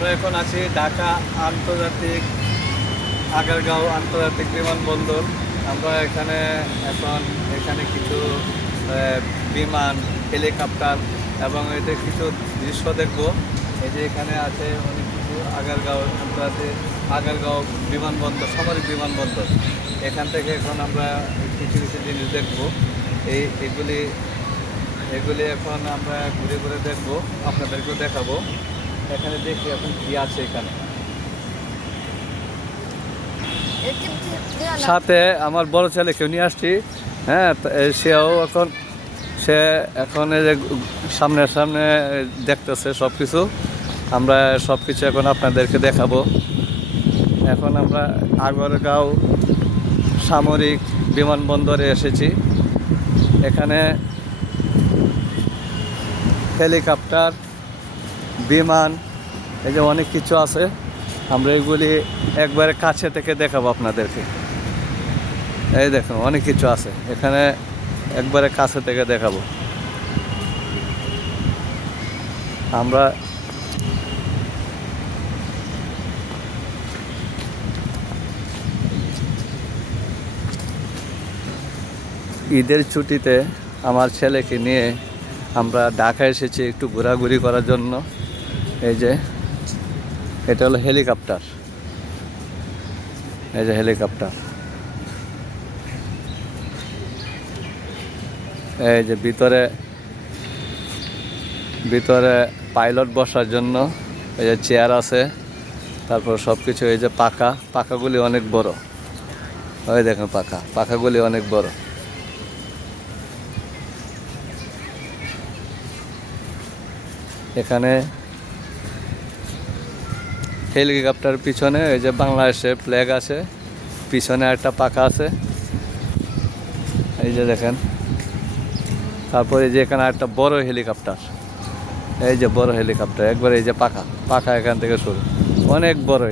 আমরা এখন আছি ঢাকা আন্তর্জাতিক আগারগাঁও আন্তর্জাতিক বিমানবন্দর। আমরা এখানে কিছু বিমান, হেলিকপ্টার এবং এদের কিছু দৃশ্য দেখব। এই যে এখানে আছে অনেক কিছু আগারগাঁও বিমানবন্দর, সামরিক বিমানবন্দর। এখান থেকে এখন আমরা কিছু কিছু জিনিস দেখব। এগুলি এখন আমরা ঘুরে ঘুরে দেখব, আপনাদেরকেও দেখাবো। এখানে দেখি এখন কি আছে এখানে। সাথে আমার বড় ছেলেকেও নিয়ে আসছি। হ্যাঁ, সে এখন এই যে সামনে দেখতেছে সব কিছু। আমরা সব কিছু এখন আপনাদেরকে দেখাবো। এখন আমরা আগারগাঁও সামরিক বিমানবন্দরে এসেছি। এখানে হেলিকপ্টার, বিমান, এই যে অনেক কিছু আছে। আমরা এগুলি একবারে কাছে থেকে দেখাবো আপনাদেরকে। এই দেখুন অনেক কিছু আছে এখানে, একবারে কাছে থেকে দেখাবো। আমরা ঈদের ছুটিতে আমার ছেলেকে নিয়ে আমরা ঢাকা এসেছি একটু ঘোরাঘুরি করার জন্য। এই যে এটা হলো হেলিকপ্টার, এই যে হেলিকপ্টার। এই যে ভিতরে পাইলট বসার জন্য এই যে চেয়ার আছে। তারপর সব কিছু, এই যে পাখাগুলি অনেক বড়। ওই দেখুন পাখাগুলি অনেক বড়। এখানে হেলিকপ্টার পিছনে এই যে বাংলাদেশের ফ্ল্যাগ আছে, পিছনে একটা পাখা আছে, এই যে দেখেন। তারপরে এই যে এখানে একটা বড় হেলিকপ্টার, এই যে বড় হেলিকপ্টার একবার, এই যে পাখা এখান থেকে শুরু, অনেক বড়।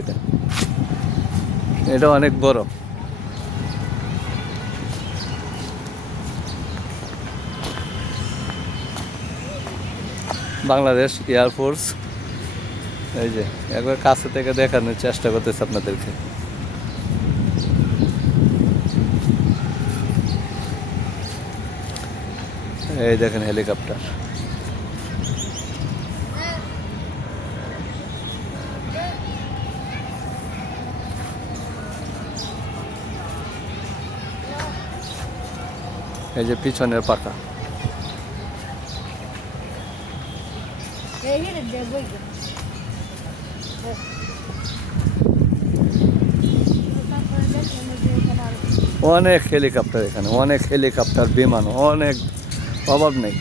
এটা অনেক বড়। বাংলাদেশ এয়ারফোর্স। এই যে একবার কাছে থেকে দেখানোর চেষ্টা করতেছে আপনাদেরকে। এই দেখেন হেলিকপ্টার। এই যে পিছনের পাখা। অনেক হেলিকপ্টার এখানে, অনেক হেলিকপ্টার, বিমান, অনেক, অভাব নেই।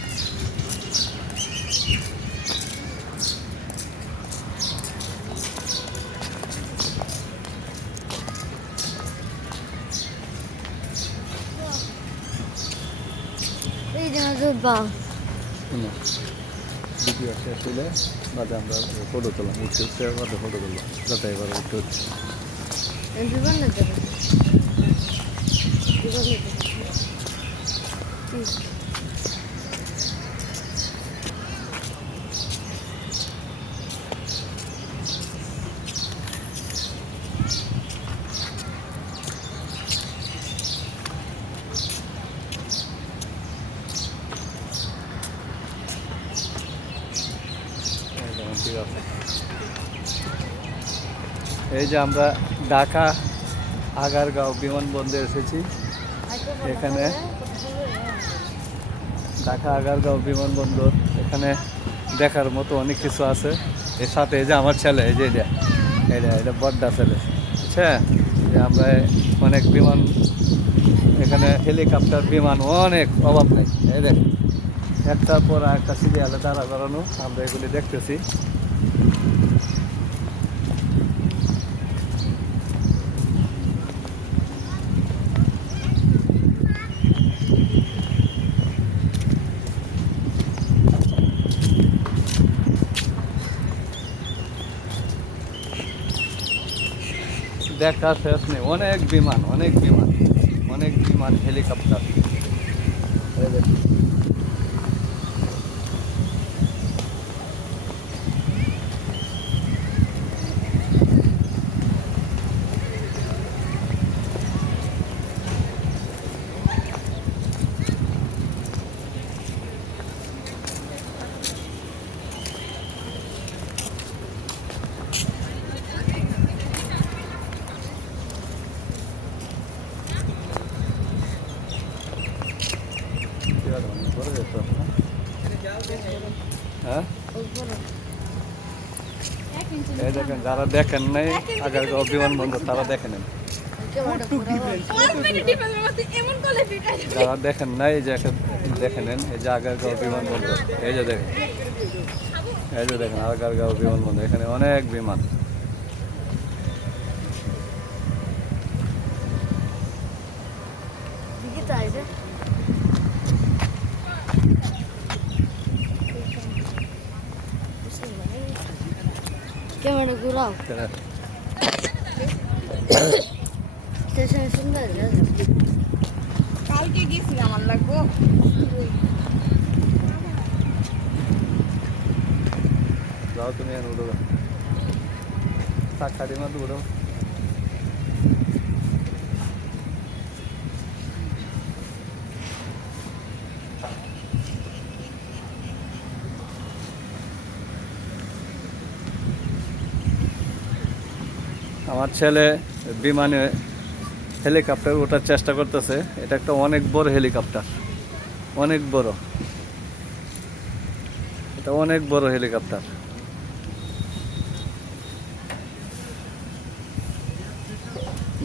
ভিডিও শেষ হলে বাদে আমরা ফটো তুললাম, উঠতে বাদে ফটো তুললাম, যাতে এবার উঠতে হচ্ছে। এই যে আমরা ঢাকা আগারগাঁও বিমানবন্দরে এসেছি। এখানে ঢাকা আগারগাঁও বিমানবন্দর, এখানে দেখার মতো অনেক কিছু আছে। এর সাথে এই যে আমার ছেলে, এই যে এটা বড়টা ছেলে, বুঝছেন? যে আমরা অনেক বিমান, এখানে হেলিকপ্টার, বিমান, অনেক, অভাব নেই। এই দেখ একটার পর একটা সিরিয়ালে দাঁড়া করানো, আমরা এগুলি দেখতেছি। দেখা শেষ নেই, অনেক বিমান, হেলিকপ্টার। এই দেখেন, যারা দেখেন নাই আগারগাঁও বিমানবন্দর তারা দেখে নেন। যারা দেখেন নাই এই যে দেখে নেন, এই যে আগারগাঁও বিমানবন্দর, এই যে দেখেন, এই যে দেখেন আগারগাঁও বিমানবন্দর, এখানে অনেক বিমান। ক্যামেরা ঘুরাও, স্টেশন সুন্দর। কালকে গেছি আমার লাগবো। যাও তুমি এখন উঠো, চাকা দিয়ে মাত্র উঠো। আমার ছেলে বিমানে হেলিকপ্টার ওঠার চেষ্টা করতেছে। এটা একটা অনেক বড় হেলিকপ্টার, অনেক বড়, এটা অনেক বড় হেলিকপ্টার।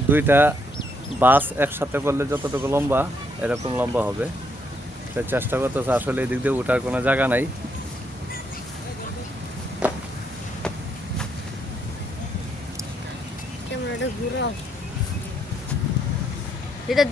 দুইটা বাস একসাথে করলে যতটুকু লম্বা এরকম লম্বা হবে। তাই চেষ্টা করতেছে, আসলে এদিক দিয়ে ওঠার কোনো জায়গা নাই। ক্যামেরাটা ঘুরাও, এটা